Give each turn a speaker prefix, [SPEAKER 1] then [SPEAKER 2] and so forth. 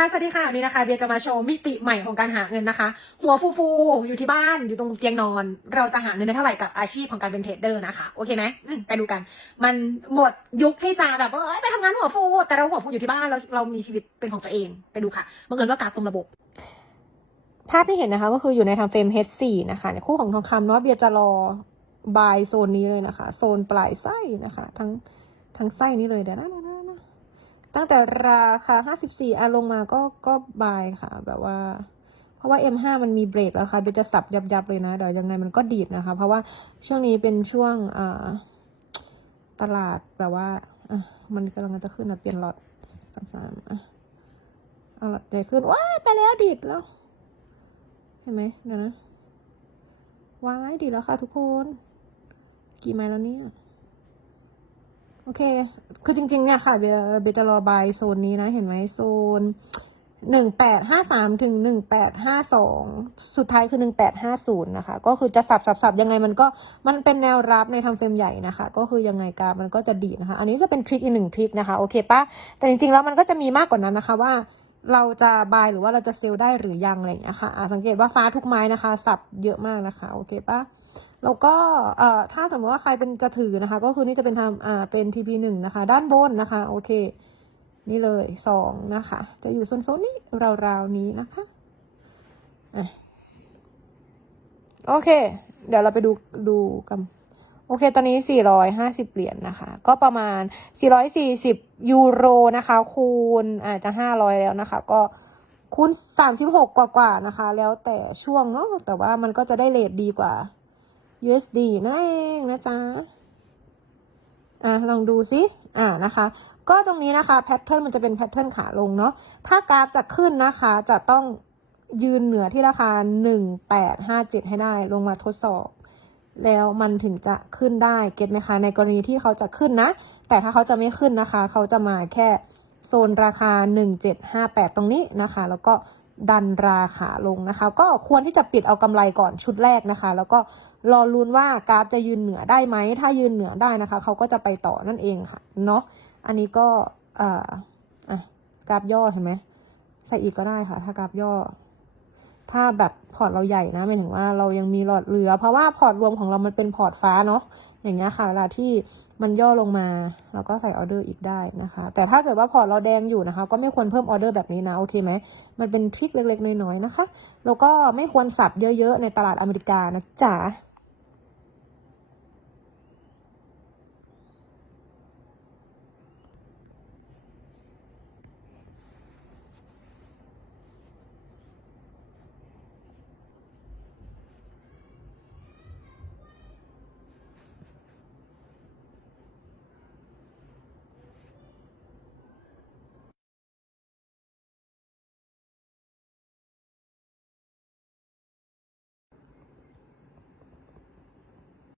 [SPEAKER 1] ค่ะ สวัสดีค่ะวันนี้นะคะ เบียร์จะมาโชว์มิติใหม่ของการหาเงินนะคะ หัวฟูฟูอยู่ที่บ้านอยู่ตรงเตียงนอน เราจะหาเงินได้เท่าไหร่กับอาชีพของการเป็นเทรดเดอร์นะคะ โอเคไหมไปดูกัน มันหมดยุคที่จะแบบว่าไปทำงานหัวฟู แต่เราหัวฟูอยู่ที่บ้านเราเรามีชีวิตเป็นของตัวเองไปดูค่ะบังเอิญว่ากราฟตรงระบบ ภาพที่เห็นนะคะ ก็คืออยู่ในทางเฟรม H4 นะคะในคู่ของทองคำเนาะเบียร์จะรอบายโซนนี้เลยนะคะ โซนปลายไส้นะคะ ทั้งทั้งไส้นี้เลยเดี๋ยวนะ ตั้งแต่ราคา 54อาลงมาก็ก็บายค่ะ แบบว่า เพราะว่า M5 มันมีเบรกแล้วค่ะเบจะสับยับยับๆเลยนะเดี๋ยวยังไงมันก็ดีดนะคะ เพราะว่าช่วงนี้เป็นช่วงอตลาดแบบว่ามันกำลังจะขึ้นนะเปลี่ยนหลอตสามสามอะเอาหลอตไหนขึ้นว้ายไปแล้วดีดแล้ว เห็นไหมเดี๋ยวนะว้ายดีแล้วค่ะทุกคน กี่ไม้แล้วเนี่ย โอเค คือจริงๆ เนี่ยค่ะเบลเบลจะรอบายโซนนี้นะ เห็นไหมโซนหนึ่งแปดห้าสามถึงหนึ่งแปดห้าสองสุดท้ายคือหนึ่งแปดห้าศูนย์นะคะ ก็คือจะสับสับสับยังไงมันก็มันเป็นแนวรับในทำเฟรมใหญ่นะคะ ก็คือยังไงกราฟมันก็จะดีนะคะ อันนี้จะเป็นทริคอีกหนึ่งทริคนะคะ โอเคปะแต่จริงๆ แล้วมันก็จะมีมากกว่านั้นนะคะว่าเราจะบายหรือว่าเราจะเซลได้หรือยังอะไรอย่างเงี้ยค่ะสังเกตว่าฟ้าทุกไม้นะคะ สับเยอะมากนะคะ โอเคปะ แล้วก็เอ่อถ้าสมมติว่าใครเป็นจะถือนะคะ ก็คือนี่จะเป็นทำอ่าเป็น TP หนึ่งนะคะ ด้านบนนะคะ โอเค นี่เลยสองนะคะ จะอยู่โซนๆนี้ราวๆนี้นะคะอะโอเค เดี๋ยวเราไปดูดูกัน โอเค ตอนนี้ 450 เหรียญนะคะ ก็ประมาณ 440 ยูโรนะคะ คูณอาจจะ 500 แล้วนะคะ ก็คูณ 36 กว่ากว่าๆนะคะ แล้วแต่ช่วงเนาะแต่ว่ามันก็จะได้เรทดีกว่า USD นั่นเองนะจ๊ะ อะลองดูซิอ่านะคะ ก็ตรงนี้นะคะแพทเทิร์นมันจะเป็นแพทเทิร์นขาลงเนาะ ถ้ากราฟจะขึ้นนะคะ จะต้องยืนเหนือที่ราคา 1857 ให้ได้ลงมาทดสอบ แล้วมันถึงจะขึ้นได้เก็ตไหมคะในกรณีที่เขาจะขึ้นนะ แต่ถ้าเขาจะไม่ขึ้นนะคะ เขาจะมาแค่โซนราคา 1758 ตรงนี้นะคะ แล้วก็ ดันราคาลงนะคะ ก็ควรที่จะปิดเอากำไรก่อนชุดแรกนะคะ แล้วก็รอลุ้นว่ากราฟจะยืนเหนือได้ไหม ถ้ายืนเหนือได้นะคะ เขาก็จะไปต่อนั่นเองค่ะเนาะอันนี้ก็อ่าอะกราฟย่อเห็นไหมใส่อีกก็ได้ค่ะ ถ้ากราฟย่อ ถ้าแบบพอร์ตเราใหญ่นะหมายถึงว่าเรายังมีหลอดเหลือ เพราะว่าพอร์ตรวมของเรามันเป็นพอร์ตฟ้าเนาะ อย่างเงี้ยค่ะเวลาที่มันย่อลงมาเราก็ใส่ออเดอร์อีกได้นะคะ แต่ถ้าเกิดว่าพอเราแดงอยู่นะคะ ก็ไม่ควรเพิ่มออเดอร์แบบนี้นะโอเคไหมมันเป็นทริคเล็กๆน้อยๆนะคะ แล้วก็ไม่ควรสับเยอะๆในตลาดอเมริกานะจ๊ะ